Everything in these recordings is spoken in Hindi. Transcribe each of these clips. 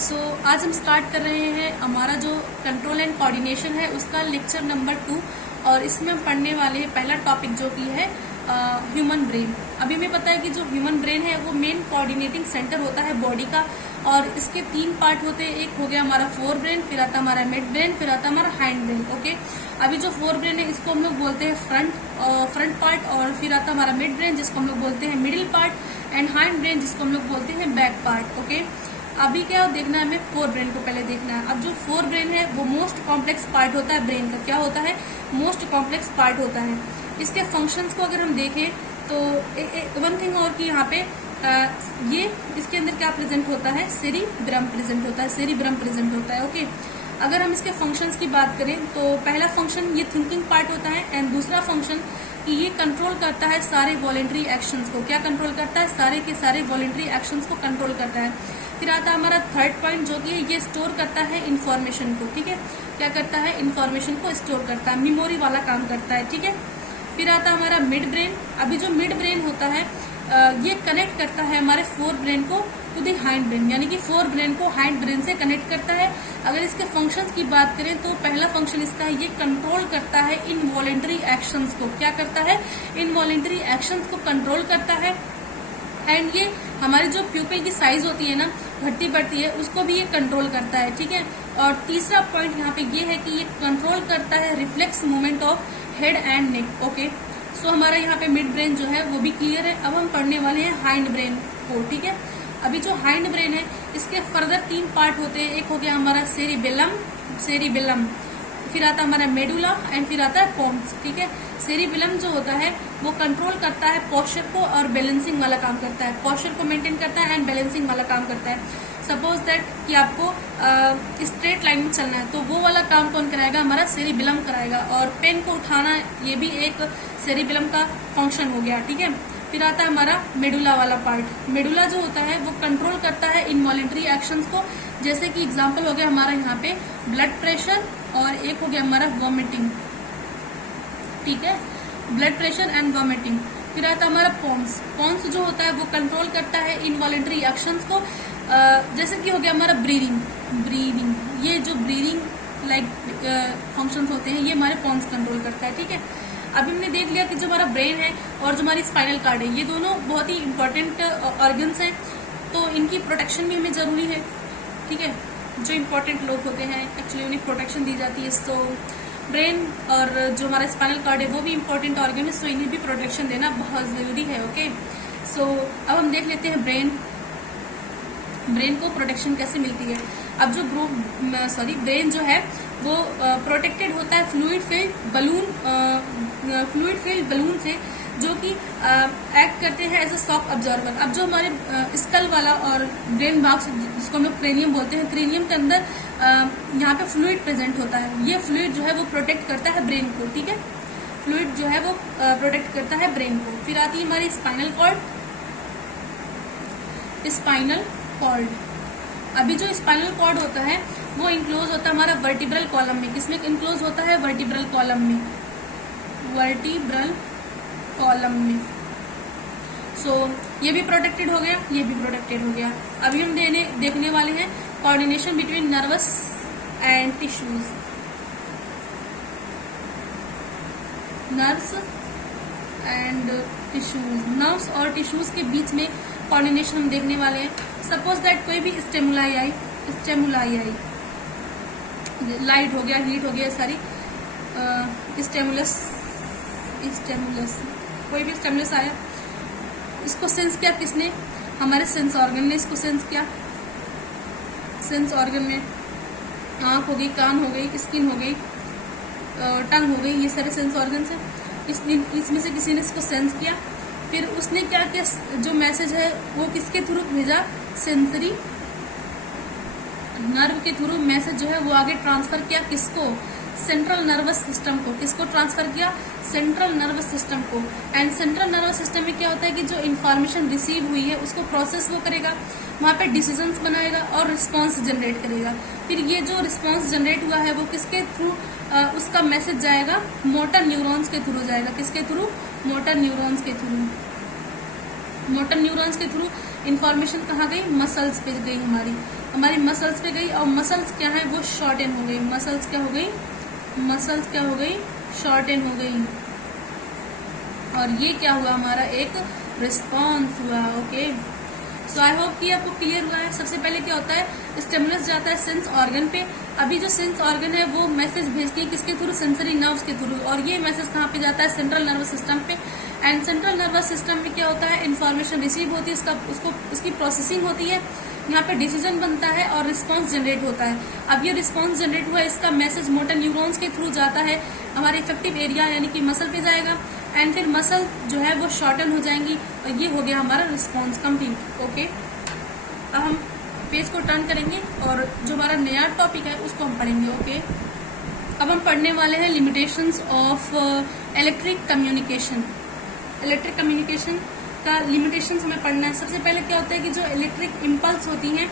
आज हम स्टार्ट कर रहे हैं हमारा जो कंट्रोल एंड कोऑर्डिनेशन है उसका लेक्चर नंबर 2 और इसमें हम पढ़ने वाले हैं पहला टॉपिक जो कि है ह्यूमन ब्रेन। अभी हमें पता है कि जो ह्यूमन ब्रेन है वो मेन कोऑर्डिनेटिंग सेंटर होता है बॉडी का और इसके 3 पार्ट होते हैं। एक हो गया हमारा फोर ब्रेन, फिर आता हमारा मिड ब्रेन, फिर आता हमारा हैंड ब्रेन। ओके, अभी जो फोर ब्रेन है इसको हम लोग बोलते हैं फ्रंट पार्ट, और फिर आता हमारा मिड ब्रेन जिसको हम लोग बोलते हैं middle part, and hind brain जिसको हम लोग बोलते हैं बैक पार्ट। ओके, अभी क्या देखना है, हमें फोर ब्रेन को पहले देखना है। अब जो फोर ब्रेन है वो मोस्ट कॉम्प्लेक्स पार्ट होता है ब्रेन का। क्या होता है? मोस्ट कॉम्प्लेक्स पार्ट होता है। इसके फंक्शंस को अगर हम देखें तो वन थिंग और कि यहाँ पे ये इसके अंदर क्या प्रेजेंट होता है, सेरिब्रम प्रेजेंट होता है, सेरिब्रम प्रेजेंट होता है। ओके, अगर हम इसके फंक्शंस की बात करें तो पहला फंक्शन ये थिंकिंग पार्ट होता है, एंड दूसरा फंक्शन कि ये कंट्रोल करता है सारे वॉलेंट्री एक्शंस को। क्या कंट्रोल करता है? सारे के सारे वॉलेंट्री एक्शंस को कंट्रोल करता है। फिर आता है हमारा थर्ड पॉइंट जो कि ये स्टोर करता है इन्फॉर्मेशन को। ठीक है, क्या करता है? इन्फॉर्मेशन को स्टोर करता है, मेमोरी वाला काम करता है। ठीक है, फिर आता है हमारा मिड ब्रेन। अभी जो मिड ब्रेन होता है ये कनेक्ट करता है हमारे फोर ब्रेन को टू दी हैंड ब्रेन, यानी कि फोर ब्रेन को हैंड ब्रेन से कनेक्ट करता है। अगर इसके फंक्शंस की बात करें तो पहला फंक्शन इसका है, ये कंट्रोल करता है इनवॉलेंट्री एक्शंस को। क्या करता है? इनवॉलेंट्री एक्शंस को कंट्रोल करता है। एंड ये हमारी जो प्यूपिल की साइज होती है ना, घटती बढ़ती है, उसको भी ये कंट्रोल करता है। ठीक है, और तीसरा पॉइंट यहाँ पे ये है कि ये कंट्रोल करता है reflex movement of head and neck. Okay, so हमारा यहाँ पे मिड ब्रेन जो है वो भी क्लियर है। अब हम पढ़ने वाले हैं हैंड ब्रेन को। ठीक है, अभी जो हैंड ब्रेन है इसके फर्दर 3 पार्ट होते हैं। एक हो गया हमारा सेरिबेलम, फिर आता हमारा मेडुला, एंड फिर आता है पोन्स। ठीक है, सेरिबेलम जो होता है वो कंट्रोल करता है पोस्चर को और बैलेंसिंग वाला काम करता है, पोस्चर को मेंटेन करता है एंड बैलेंसिंग वाला काम करता है। सपोज दैट कि आपको स्ट्रेट लाइन में चलना है तो वो वाला काम कौन कराएगा? हमारा सेरिबेलम कराएगा। और पेन को उठाना ये भी एक सेरिबेलम का फंक्शन हो गया। ठीक है, फिर आता है हमारा मेडुला वाला पार्ट। मेडुला जो होता है वो कंट्रोल करता है इनवॉलेंट्री एक्शंस को, जैसे कि एग्जांपल हो गया हमारा यहाँ पे ब्लड प्रेशर, और एक हो गया हमारा वॉमिटिंग। ठीक है, ब्लड प्रेशर एंड वॉमिटिंग। फिर आता है हमारा पोन्स जो होता है वो कंट्रोल करता है इनवॉलेंट्री एक्शंस को, जैसे कि हो गया हमारा ब्रीदिंग। ये जो ब्रीदिंग लाइक फंक्शंस होते हैं ये हमारे पोन्स कंट्रोल करता है। ठीक है, अभी हमने देख लिया कि जो हमारा ब्रेन है और जो हमारी स्पाइनल कार्ड है ये दोनों बहुत ही इंपॉर्टेंट ऑर्गन्स हैं, तो इनकी प्रोटेक्शन भी हमें जरूरी है। ठीक है, जो इम्पोर्टेंट लोग होते हैं एक्चुअली उन्हें प्रोटेक्शन दी जाती है। तो ब्रेन और जो हमारा स्पाइनल कार्ड है वो भी इम्पोर्टेंट ऑर्गन है, सो इन्हें भी प्रोटेक्शन देना बहुत जरूरी है। ओके, सो अब हम देख लेते हैं ब्रेन को प्रोटेक्शन कैसे मिलती है। अब जो ब्रेन जो है वो प्रोटेक्टेड होता है फ्लूइड फील्ड बलून से, जो कि एक्ट करते हैं एज अ शॉक ऑब्जर्वर। अब जो हमारे स्कल वाला और ब्रेन बॉक्स जिसको हम लोग क्रेनियम बोलते हैं, क्रेनियम के अंदर यहाँ पे फ्लूइड प्रेजेंट होता है। ये फ्लूइड जो है वो प्रोटेक्ट करता है ब्रेन को। ठीक है, फ्लूइड जो है वो प्रोटेक्ट करता है ब्रेन को। फिर आती है हमारी स्पाइनल कॉर्ड। अभी जो स्पाइनल कॉर्ड होता है वो इंक्लोज होता है हमारा वर्टिब्रल कॉलम में। किसमें इंक्लोज होता है? वर्टिब्रल कॉलम में। सो ये भी प्रोटेक्टेड हो गया, ये भी प्रोटेक्टेड हो गया। अभी हम देखने वाले हैं coordination between nervous and tissues. Nerves और टिश्यूज के बीच में कोऑर्डिनेशन हम देखने वाले हैं। सपोज दैट कोई भी स्टिमुलाई आई, लाइट हो गया, हीट हो गया, सारी स्टिमुलस, कोई भी स्टिमुलस आया, इसको सेंस किया किसने? हमारे सेंस ऑर्गन ने इसको सेंस किया। सेंस ऑर्गन में आंख हो गई, कान हो गई, स्किन हो गई, टंग हो गई, ये सारे सेंस ऑर्गन है। इसमें से किसी ने इसको सेंस किया, फिर उसने क्या किया, जो मैसेज है वो किसके थ्रू भेजा? सेंसरी नर्व के थ्रू मैसेज जो है वो आगे ट्रांसफर किया किसको? सेंट्रल नर्वस सिस्टम को। किसको ट्रांसफर किया? सेंट्रल नर्वस सिस्टम को। एंड सेंट्रल नर्वस सिस्टम में क्या होता है कि जो इन्फॉर्मेशन रिसीव हुई है उसको प्रोसेस वो करेगा, वहां पे डिसीजंस बनाएगा और रिस्पांस जनरेट करेगा। फिर ये जो रिस्पांस जनरेट हुआ है वो किसके थ्रू उसका मैसेज जाएगा? मोटर न्यूरॉन्स के थ्रू जाएगा। किसके थ्रू? मोटर न्यूरॉन्स के थ्रू। इंफॉर्मेशन कहाँ गई, मसल्स पे गई, हमारी मसल्स पे गई। और मसल्स क्या है, वो शॉर्टन हो गई। मसल्स क्या हो गई, शॉर्टन हो गई। और ये क्या हुआ, हमारा एक रिस्पॉन्स हुआ। ओके, सो आई होप कि आपको क्लियर हुआ है। सबसे पहले क्या होता है, स्टिमुलस जाता है सेंस ऑर्गन पे। अभी जो सेंस ऑर्गन है वो मैसेज भेजती है किसके थ्रू, सेंसरी नर्व्स के थ्रू। और ये मैसेज कहाँ पे जाता है, सेंट्रल नर्वस सिस्टम पे। एंड सेंट्रल नर्वस सिस्टम में क्या होता है, इन्फॉर्मेशन रिसीव होती है, उसकी प्रोसेसिंग होती है, यहाँ पे डिसीजन बनता है और रिस्पॉन्स जनरेट होता है। अब ये रिस्पॉन्स जनरेट हुआ, इसका मैसेज मोटर न्यूरॉन्स के थ्रू जाता है, हमारे इफेक्टिव एरिया यानी कि मसल पे जाएगा। एंड फिर मसल जो है वो शॉर्टन हो जाएंगी और ये हो गया हमारा रिस्पॉन्स कंप्लीट। ओके, अब हम पेज को टर्न करेंगे और जो हमारा नया टॉपिक है उसको हम पढ़ेंगे। ओके, अब हम पढ़ने वाले हैं limitations of electric communication. Electric communication का लिमिटेशंस हमें पढ़ना है। सबसे पहले क्या होता है कि जो इलेक्ट्रिक इम्पल्स होती हैं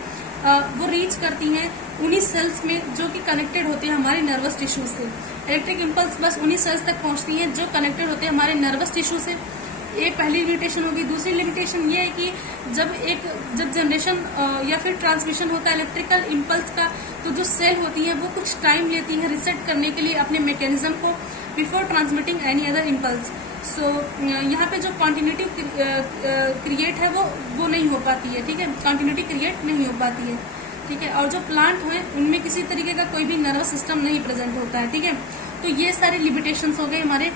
वो रीच करती हैं उन्हीं सेल्स में जो कि कनेक्टेड होते हैं हमारे नर्वस टिश्यू से। इलेक्ट्रिक इम्पल्स बस उन्हीं सेल्स तक पहुंचती हैं जो कनेक्टेड होते हैं हमारे नर्वस टिश्यू से। ये पहली लिमिटेशन होगी। दूसरी लिमिटेशन ये है कि जब जनरेशन या फिर ट्रांसमिशन होता है इलेक्ट्रिकल इम्पल्स का, तो जो सेल होती है वो कुछ टाइम लेती है रिसेट करने के लिए अपने मैकेनिज्म को before transmitting any other impulse. So यहाँ पे जो कॉन्टिन्यूटी क्रिएट है वो नहीं हो पाती है। ठीक है, कॉन्टिन्यूटी क्रिएट नहीं हो पाती है। ठीक है, और जो प्लांट है उनमें किसी तरीके का कोई भी नर्वस सिस्टम नहीं प्रेजेंट होता है। ठीक है, तो ये सारे लिमिटेशंस हो गए हमारे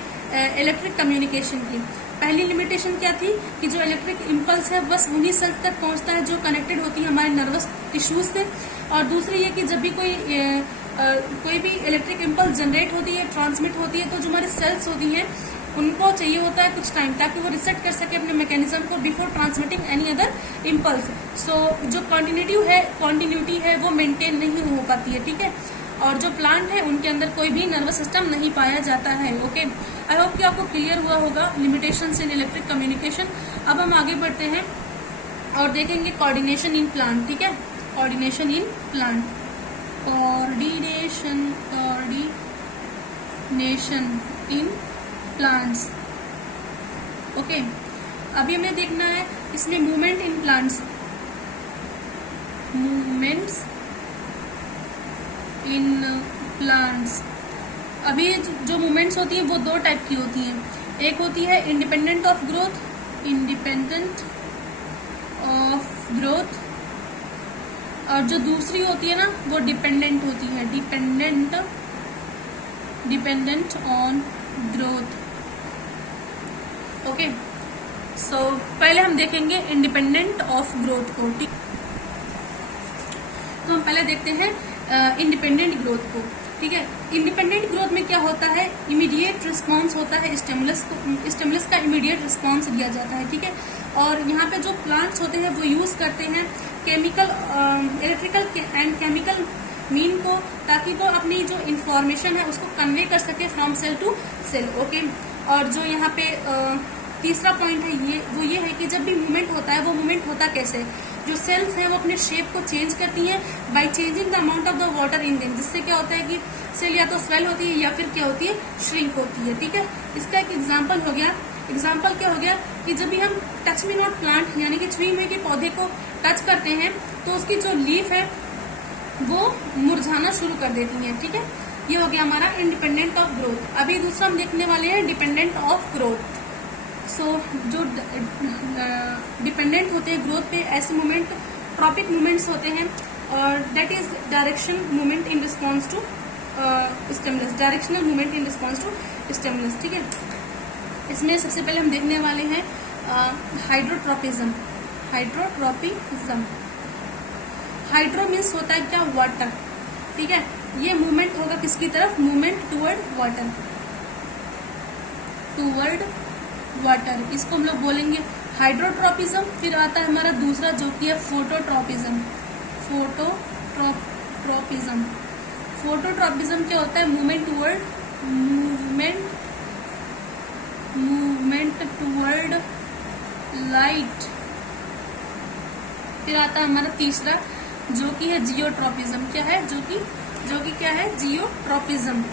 इलेक्ट्रिक कम्युनिकेशन की। पहली लिमिटेशन क्या थी कि जो इलेक्ट्रिक इम्पल्स है बस उन्हीं सेल्स तक पहुंचता है जो कनेक्टेड होती है हमारे नर्वस टिश्यूज से। और दूसरी ये कि जब भी कोई भी इलेक्ट्रिक इम्पल्स जनरेट होती है, ट्रांसमिट होती है, तो जो हमारी सेल्स होती हैं उनको चाहिए होता है कुछ टाइम ताकि वो रिसेट कर सके अपने मैकेनिज्म को before transmitting any other impulse. So जो कॉन्टिन्यूटी है वो मेंटेन नहीं हो पाती है। ठीक है, और जो प्लांट है उनके अंदर कोई भी नर्वस सिस्टम नहीं पाया जाता है। ओके, आई होप कि आपको क्लियर हुआ होगा लिमिटेशंस इन इलेक्ट्रिक कम्युनिकेशन। अब हम आगे बढ़ते हैं और देखेंगे कोऑर्डिनेशन इन प्लांट। ठीक है, coordination in plant, coordination in plants. Okay, अभी हमें देखना है इसमें movement in plants, movements in plants. अभी जो मूवमेंट्स होती हैं वो दो टाइप की होती हैं। एक होती है इंडिपेंडेंट ऑफ ग्रोथ, और जो दूसरी होती है ना वो डिपेंडेंट होती है, डिपेंडेंट ऑन ग्रोथ। ओके, सो पहले हम देखेंगे इंडिपेंडेंट ऑफ ग्रोथ को। ठीक, तो हम पहले देखते हैं इंडिपेंडेंट ग्रोथ को। ठीक है, इंडिपेंडेंट ग्रोथ में क्या होता है, इमीडिएट रिस्पांस होता है स्टिमुलस का इमीडिएट रिस्पांस दिया जाता है। ठीक है, और यहाँ पे जो प्लांट्स होते हैं वो यूज करते हैं इलेक्ट्रिकल एंड केमिकल मीन को ताकि वो अपनी जो इंफॉर्मेशन है उसको कन्वे कर सके from cell to cell. Okay, और जो यहाँ पे तीसरा पॉइंट है वो ये है कि जब भी मूवमेंट होता है वो मूवमेंट होता कैसे, जो सेल्स हैं वो अपने शेप को चेंज करती हैं by changing the amount of the water in them, जिससे क्या होता है कि सेल या तो स्वेल होती है या फिर क्या होती है, श्रिंक होती है। ठीक है, इसका एक एग्जाम्पल क्या हो गया कि जब भी हम टच मी नॉट प्लांट यानी कि छुई हुई के पौधे को टच करते हैं तो उसकी जो लीफ है वो मुरझाना शुरू कर देती है। ठीक है, ये हो गया हमारा इंडिपेंडेंट ऑफ ग्रोथ। अभी दूसरा हम देखने वाले हैं डिपेंडेंट ऑफ ग्रोथ। सो जो डिपेंडेंट होते हैं ग्रोथ पे, ऐसे मूवमेंट ट्रॉपिक मूवमेंट्स होते हैं और that is direction movement in response to stimulus, directional movement in response to stimulus. ठीक है, इसमें सबसे पहले हम देखने वाले हैं हाइड्रोट्रोपिज्म। हाइड्रो मीन्स होता है क्या, वाटर। ठीक है, ये मूवमेंट होगा किसकी तरफ, मूवमेंट टुवर्ड वाटर, इसको हम लोग बोलेंगे हाइड्रोट्रोपिज्म। फिर आता है हमारा दूसरा जो कि है फोटोट्रोपिज्म। फोटोट्रोपिज्म क्या होता है, मूवमेंट टुवर्ड लाइट। फिर आता है हमारा तीसरा जो कि है जियोट्रोपिज्म। क्या है, जो कि क्या है, जियोट्रोपिज्म।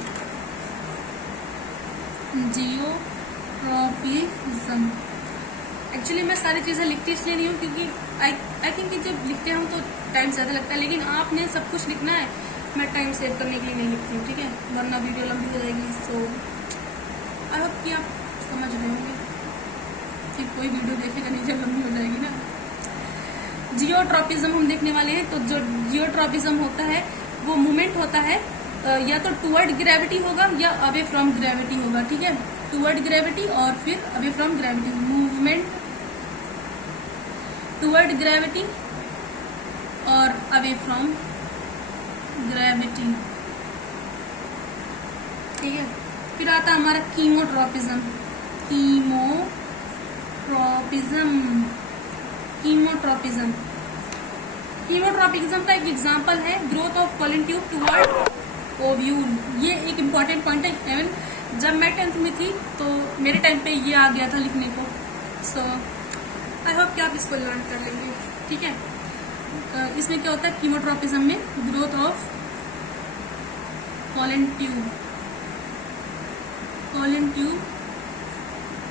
एक्चुअली मैं सारी चीजें लिखती इसलिए नहीं हूँ क्योंकि आई थिंक कि जब लिखते हैं हम तो टाइम ज़्यादा लगता है, लेकिन आपने सब कुछ लिखना है, मैं टाइम सेव करने के लिए नहीं लिखती हूँ, ठीक है, वरना वीडियो लंबी हो जाएगी। सो आई होप कि आप समझ रहे होंगे कि कोई वीडियो देखेगा नहीं जब लंबी हो जाएगी ना। जियोट्रॉपिज्म हम देखने वाले हैं। तो जो जियोट्रॉपिज्म होता है वो मूवमेंट होता है या तो टुवर्ड ग्रेविटी होगा या अवे फ्रॉम ग्रेविटी होगा, ठीक है, टुवर्ड ग्रेविटी और फिर away from gravity. Movement toward gravity और अवे फ्रॉम ग्रेविटी, ठीक है। फिर आता है हमारा कीमोट्रॉपिज्म। कीमोट्रॉपिज्म का एक एग्जांपल है growth of pollen tube toward ovule. ये एक इम्पॉर्टेंट पॉइंट है। इवन जब मैं 10th में थी तो मेरे टाइम पे ये आ गया था लिखने को। सो आई होप कि आप इसको लर्न कर लेंगे, ठीक है। इसमें क्या होता है कीमोट्रॉपिज्म में growth of pollen tube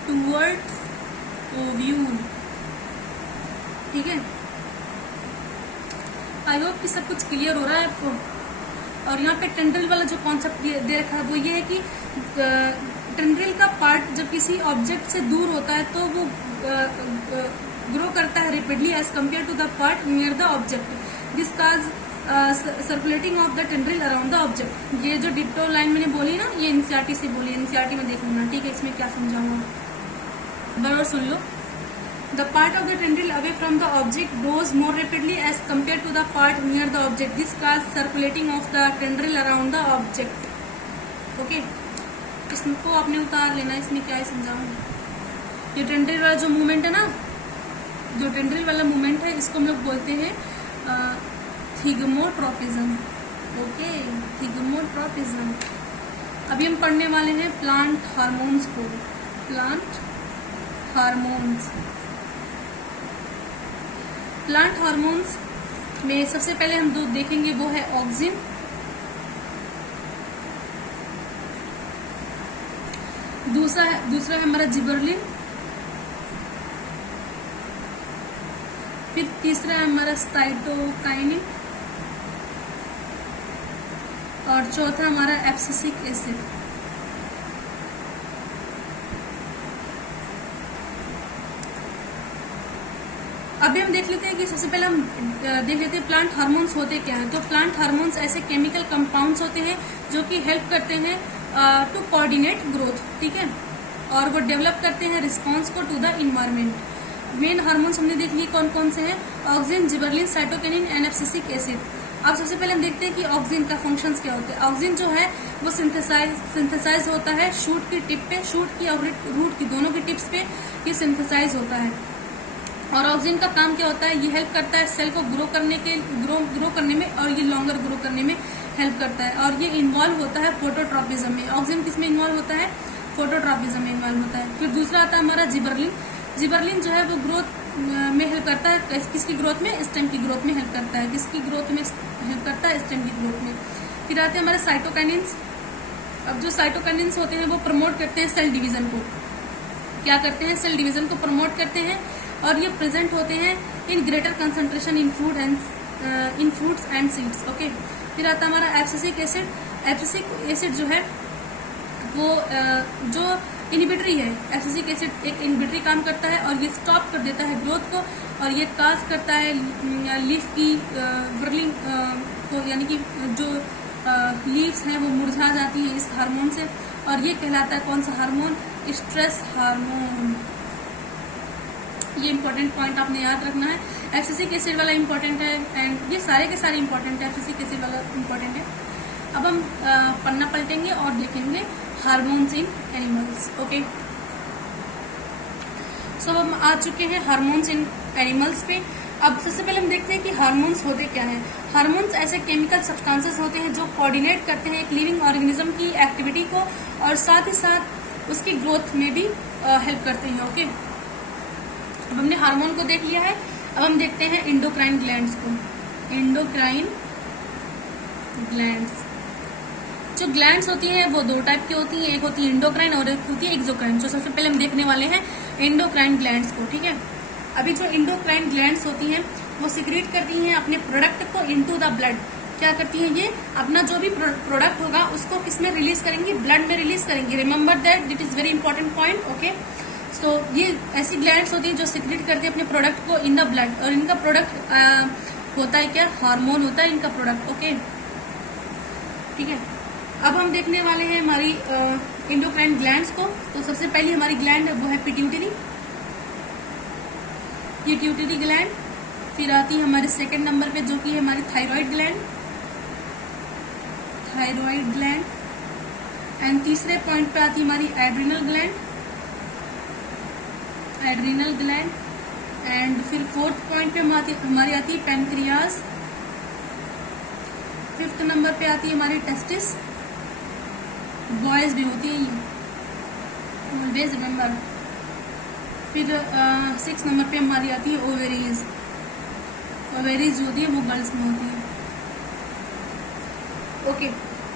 towards ovule, ठीक है। आई होप कि सब कुछ क्लियर हो रहा है आपको। और यहाँ पे टेंड्रिल वाला जो कॉन्सेप्ट दे रखा है वो ये है कि टेंड्रिल का पार्ट जब किसी ऑब्जेक्ट से दूर होता है तो वो ग्रो करता है rapidly as compared to the part near the object. This cause circulating of the tendril around the object. ये जो डिट्टो लाइन मैंने बोली ना, ये एनसीईआरटी से बोली, एनसीईआरटी में देख लेना, ठीक है। इसमें क्या समझाऊंगा बराबर सुन लो। The part of the tendril away from the object grows more rapidly as compared to the part near the object. This causes circulating of the tendril around the object. Okay? इसको आपने उतार लेना। इसमें क्या है समझाऊं। ये टेंड्रिल वाला जो मूवमेंट है ना, जो टेंड्रिल वाला मूवमेंट है, इसको हम लोग बोलते हैं थिगमोट्रॉपिज्म। ओके, थिगमोट्रॉपिज्म। अभी हम पढ़ने वाले हैं प्लांट हार्मोन्स को। प्लांट हार्मोन्स में सबसे पहले हम दो देखेंगे, वो है ऑक्सिन, दूसरा है हमारा जिबरलिन, फिर तीसरा है हमारा साइटोकाइनिन और चौथा हमारा एब्सिसिक एसिड। अभी हम देख लेते हैं कि सबसे पहले हम देख लेते हैं प्लांट हार्मोन्स होते क्या हैं। तो प्लांट हार्मोन्स ऐसे केमिकल कंपाउंड्स होते हैं जो कि हेल्प करते हैं टू कोऑर्डिनेट ग्रोथ, ठीक है, और वो डेवलप करते हैं रिस्पॉन्स को to the environment. Main hormones हमने देख लिए कौन कौन से हैं, auxin, gibberellin, cytokinin and abscisic acid. अब सबसे पहले हम देखते हैं कि ऑक्सिन का फंक्शंस क्या होते हैं। ऑक्सिन जो है वो सिंथेसाइज होता है शूट की टिप पे, शूट की और रूट की दोनों की टिप्स पे ये सिंथेसाइज होता है। और ऑक्सिन का काम क्या होता है, ये हेल्प करता है सेल को ग्रो करने में और ये लॉन्गर ग्रो करने में हेल्प करता है। और ये इन्वॉल्व होता है फोटोट्रॉपिज्म में। ऑक्सिन किस में इन्वॉल्व होता है, फोटोट्रॉपिज्म में इन्वॉल्व होता है। फिर दूसरा आता है हमारा जिबरलिन। जिबरलिन जो है वो ग्रोथ में हेल्प करता है, किसकी ग्रोथ में, स्टेम की ग्रोथ में हेल्प करता है। किसकी ग्रोथ में हेल्प करता है, स्टेम की ग्रोथ में। फिर आते हैं हमारे साइटोकाइनिन्स। अब जो साइटोकाइनिन्स होते हैं वो प्रमोट करते हैं सेल डिवीजन को। क्या करते हैं, सेल डिवीजन को प्रमोट करते हैं और ये प्रेजेंट होते हैं in greater concentration in fruits and seeds. Okay, फिर आता है हमारा एब्सिसिक एसिड। एब्सिसिक एसिड जो है वो जो इनहिबिटरी है, एब्सिसिक एसिड एक इनहिबिटरी काम करता है और ये स्टॉप कर देता है ग्रोथ को और ये काज करता है लीफ की वर्लिंग को, यानी कि जो लीव्स हैं वो मुरझा जाती हैं इस हार्मोन से। और ये कहलाता है कौन सा हार्मोन, स्ट्रेस हार्मोन। ये इंपॉर्टेंट पॉइंट आपने याद रखना है। एब्सिसिक एसिड वाला इंपॉर्टेंट है एंड ये सारे के सारे इंपॉर्टेंट है। एब्सिसिक एसिड वाला इंपॉर्टेंट है। अब हम पन्ना पलटेंगे और देखेंगे हार्मोन्स इन एनिमल्स। ओके, सो हम आ चुके हैं हार्मोन्स इन एनिमल्स पे। अब सबसे पहले हम देखते हैं कि हार्मोन्स होते क्या हैं। हार्मोन्स ऐसे केमिकल सब्सटेंसेस होते हैं जो कोऑर्डिनेट करते हैं एक लिविंग ऑर्गेनिज्म की एक्टिविटी को और साथ ही साथ उसकी ग्रोथ में भी हेल्प करते हैं। ओके, अब हमने हार्मोन को देख लिया है। अब हम देखते हैं एंडोक्राइन ग्लैंड्स को। एंडोक्राइन ग्लैंड्स, जो ग्लैंड्स होती हैं वो दो टाइप की होती हैं, एक होती है एंडोक्राइन और एक होती है एक्सोक्राइन। जो सबसे पहले हम देखने वाले हैं एंडोक्राइन ग्लैंड्स को, ठीक है। अभी जो इंडोक्राइन ग्लैंड्स होती हैं वो सिक्रीट करती हैं अपने प्रोडक्ट को इनटू द ब्लड। क्या करती हैं ये, अपना जो भी प्रोडक्ट होगा उसको किसमें रिलीज करेंगी, ब्लड में रिलीज करेंगी। Remember that, it is very important point. Okay, so ये ऐसी ग्लैंड्स होती है जो सिक्रीट करती है अपने प्रोडक्ट को इन द ब्लड, और इनका प्रोडक्ट होता है क्या, हार्मोन होता है इनका प्रोडक्ट। ओके, ठीक है। अब हम देखने वाले हैं हमारी इंडोक्राइन ग्लैंड्स को। तो सबसे पहली हमारी ग्लैंड वो है पिट्यूटरी, ये पिट्यूटरी ग्लैंड। फिर आती है हमारे सेकंड नंबर पे जो कि है हमारी thyroid gland, thyroid gland. And तीसरे पॉइंट पे आती है हमारी adrenal gland, adrenal gland. And फिर फोर्थ पॉइंट पे हमारी आती है पैनक्रियाज। फिफ्थ नंबर पे आती है हमारी टेस्टिस, बॉयज भी होती है ये, ऑलवेज रिमेंबर। फिर 6 नंबर पे हमारी आती है ओवेरीज, ओवेरीज जो होती है वो गर्ल्स में होती है। ओके,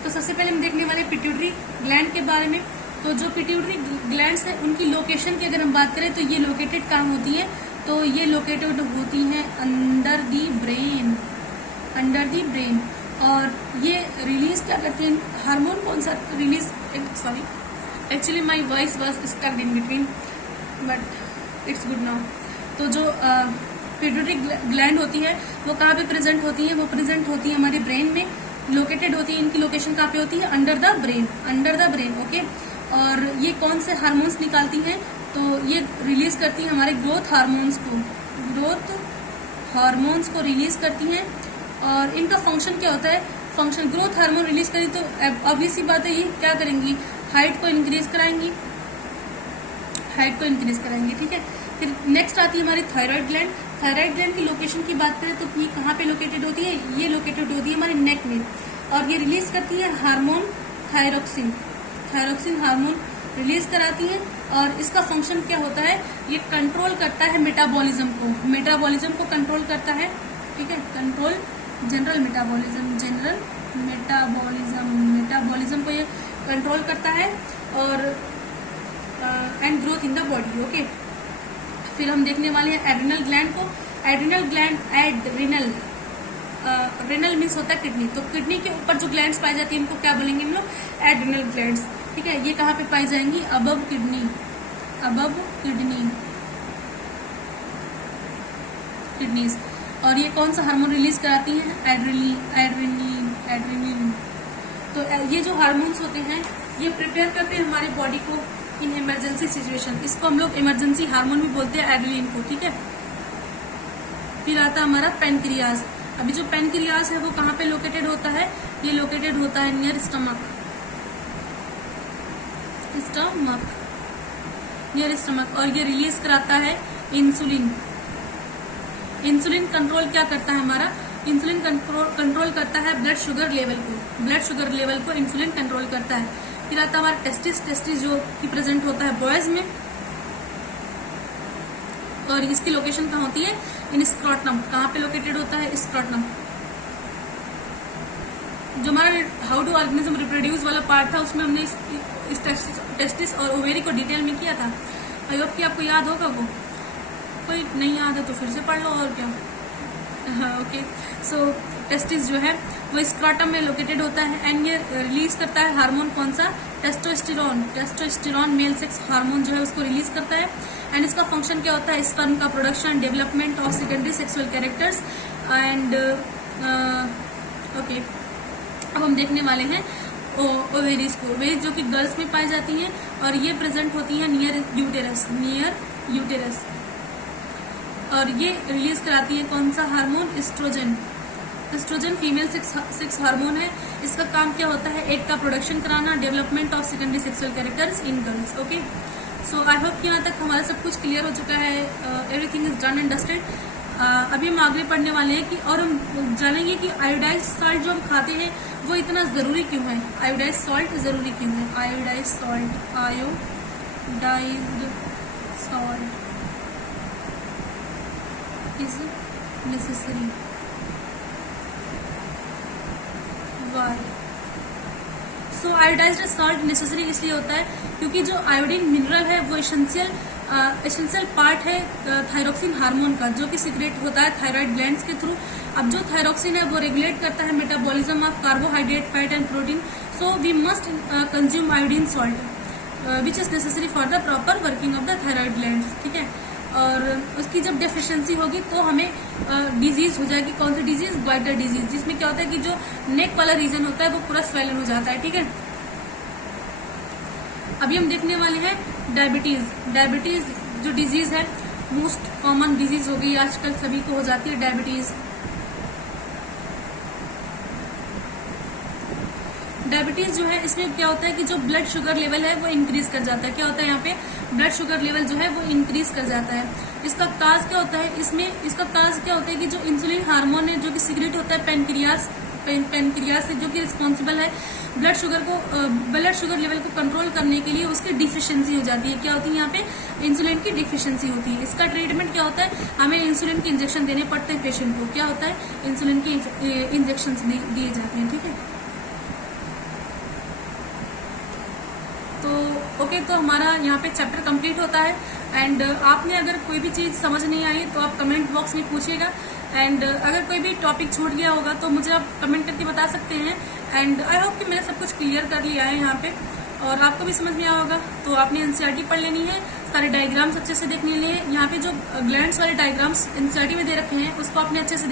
तो सबसे पहले हम देखने वाले पिट्यूटरी ग्लैंड के बारे में। तो जो पिट्यूटरी ग्लैंड्स है उनकी लोकेशन की अगर हम बात करें तो ये लोकेटेड कहाँ होती है, तो ये लोकेटेड होती हैं under the brain, under the brain. और ये रिलीज क्या करती है, हार्मोन कौन सा release, sorry actually my voice was स्टक्ड in between but it's good now. तो जो पिट्यूटरी ग्लैंड होती है वो कहाँ पे प्रेजेंट होती है, वो प्रेजेंट होती है हमारे ब्रेन में, लोकेटेड होती है। इनकी लोकेशन कहाँ पे होती है, under the brain, under the brain. Okay, और ये कौन से हार्मोन्स निकालती हैं, तो ये रिलीज करती है हमारे ग्रोथ हार्मोन्स को, ग्रोथ हार्मोन्स को रिलीज करती हैं। और इनका फंक्शन क्या होता है, फंक्शन ग्रोथ हार्मोन रिलीज करी तो ऑब्वियस सी बात है ये क्या करेंगी, हाइट को इंक्रीज कराएंगी, हाइट को इंक्रीज कराएंगी। ठीक है, फिर नेक्स्ट आती है हमारी थायराइड ग्लैंड। थायराइड ग्लैंड की लोकेशन की बात करें तो ये कहाँ पे लोकेटेड होती है, ये लोकेटेड होती है हमारे नेक में, और ये रिलीज करती है hormone thyroxine, thyroxine hormone release कराती है। और इसका फंक्शन क्या होता है, ये कंट्रोल करता है मेटाबॉलिज्म को, मेटाबॉलिज्म को कंट्रोल करता है। ठीक है, control general metabolism, general metabolism, metabolism को ये कंट्रोल करता है, और and growth in the body. Okay, फिर हम देखने वाले हैं एड्रिनल ग्लैंड को। Adrenal gland, adrenal, renal means होता है किडनी, तो किडनी के ऊपर जो ग्लैंड्स पाई जाती है इनको क्या बोलेंगे हम लोग, एड्रिनल ग्लैंड्स। ठीक है, ये कहाँ पे पाई जाएंगी, above kidney, above kidney, kidneys. और ये कौन सा हार्मोन रिलीज कराती है, एड्रेनलिन, एड्रेनलिन, एड्रेनलिन। तो ये जो हार्मोन्स होते हैं ये प्रिपेयर करते हैं हमारे बॉडी को इन इमरजेंसी सिचुएशन, इसको हम लोग इमरजेंसी हार्मोन भी बोलते हैं, एड्रेनलिन को। ठीक है, फिर आता है हमारा पैनक्रियाज। अभी जो पैनक्रियाज है वो कहाँ पे लोकेटेड होता है, ये लोकेटेड होता है near stomach, stomach, near stomach. और ये रिलीज कराता है इंसुलिन। इंसुलिन कंट्रोल क्या करता है हमारा, इंसुलिन कंट्रोल करता है ब्लड शुगर लेवल को, ब्लड शुगर लेवल को इंसुलिन कंट्रोल करता है। फिर आता है हमारा टेस्टिस, टेस्टिस जो कि प्रेजेंट होता है बॉयज में, और इसकी लोकेशन कहाँ होती है, इन स्क्रॉटनम। कहाँ पे लोकेटेड होता है, स्क्रॉटनम। जो हमारा हाउ डू ऑर्गेनिज्म रिप्रोड्यूस वाला पार्ट था उसमें हमने इस टेस्टिस और ओवेरी को डिटेल में किया था। आई होप कि आपको याद होगा, वो कोई नहीं याद है तो फिर से पढ़ लो और क्या। ओके, सो टेस्टिस जो है वो स्क्रॉटम में लोकेटेड होता है, एंड ये रिलीज करता है हार्मोन कौन सा, testosterone, testosterone male sex hormone जो है उसको रिलीज करता है। एंड इसका फंक्शन क्या होता है, स्पर्म का production, development of secondary sexual characters. And okay, अब हम देखने वाले हैं ओवेरीज को। ओवेरीज जो कि गर्ल्स में पाई जाती हैं और ये प्रेजेंट होती है नियर यूटेरस, नियर यूटेरस। और ये रिलीज कराती है कौन सा hormone, oestrogen. Oestrogen female sex hormone है। इसका काम क्या होता है, एग का प्रोडक्शन कराना, development of secondary sexual characters in girls. Okay, so I hope कि यहाँ तक हमारा सब कुछ क्लियर हो चुका है, everything is done and dusted. अभी हम आगे पढ़ने वाले हैं कि और हम जानेंगे कि आयोडाइज्ड सॉल्ट जो हम खाते हैं वो इतना जरूरी क्यों है, आयोडाइज्ड सॉल्ट जरूरी क्यों है, iodised salt, iodised salt is necessary. Why? So iodised salt necessary इसलिए होता है क्योंकि जो आयोडीन मिनरल है वो एसेंशियल एसेंशियल पार्ट है थायरोक्सिन हार्मोन का, जो कि सीक्रेट होता है थायराइड ग्लैंड्स के थ्रू। अब जो थायरोक्सिन है वो रेगुलेट करता है metabolism of carbohydrate, fat and protein. So we must consume iodine salt which is necessary for the proper working of the thyroid glands, ठीक है। और उसकी जब डेफिशिएंसी होगी तो हमें डिजीज हो जाएगी। कौन सी डिजीज? ग्वाइटर डिजीज, जिसमें क्या होता है कि जो नेक वाला रीजन होता है वो पूरा स्वेलन हो जाता है, ठीक है। अभी हम देखने वाले हैं डायबिटीज। डायबिटीज जो डिजीज है मोस्ट कॉमन डिजीज हो गई आजकल, सभी को हो जाती है डायबिटीज। डायबिटीज जो है इसमें क्या होता है कि जो ब्लड शुगर लेवल है वो इंक्रीज कर जाता है। क्या होता है यहाँ पे? ब्लड शुगर लेवल जो है वो इंक्रीज कर जाता है। इसका काज क्या होता है? इसका काज क्या होता है कि जो इंसुलिन हार्मोन है जो कि सीक्रेट होता है पेनक्रियास से, जो कि रिस्पॉन्सिबल है ब्लड शुगर लेवल को कंट्रोल करने के लिए, उसकी डिफिशियंसी हो जाती है। क्या होती है यहाँ पे? इंसुलिन की डिफिशियंसी होती है। इसका ट्रीटमेंट क्या होता है? हमें इंसुलिन के इंजेक्शन देने पड़ते हैं पेशेंट को। क्या होता है? इंसुलिन के इंजेक्शन दिए जाते हैं, ठीक है। तो ओके, तो हमारा यहाँ पे चैप्टर कंप्लीट होता है। एंड आपने अगर कोई भी चीज समझ नहीं आई तो आप कमेंट बॉक्स में पूछिएगा। एंड अगर कोई भी टॉपिक छूट गया होगा तो मुझे आप कमेंट करके बता सकते हैं। एंड आई होप कि मैंने सब कुछ क्लियर कर लिया है यहाँ पे, और आपको भी समझ में आया होगा। तो आपने एनसीईआरटी पढ़ लेनी है, सारे डायग्राम्स अच्छे से देखने लिए। यहाँ पे जो ग्लैंड्स वाले डायग्राम्स एनसीईआरटी में दे रखे हैं उसको आपने अच्छे से देख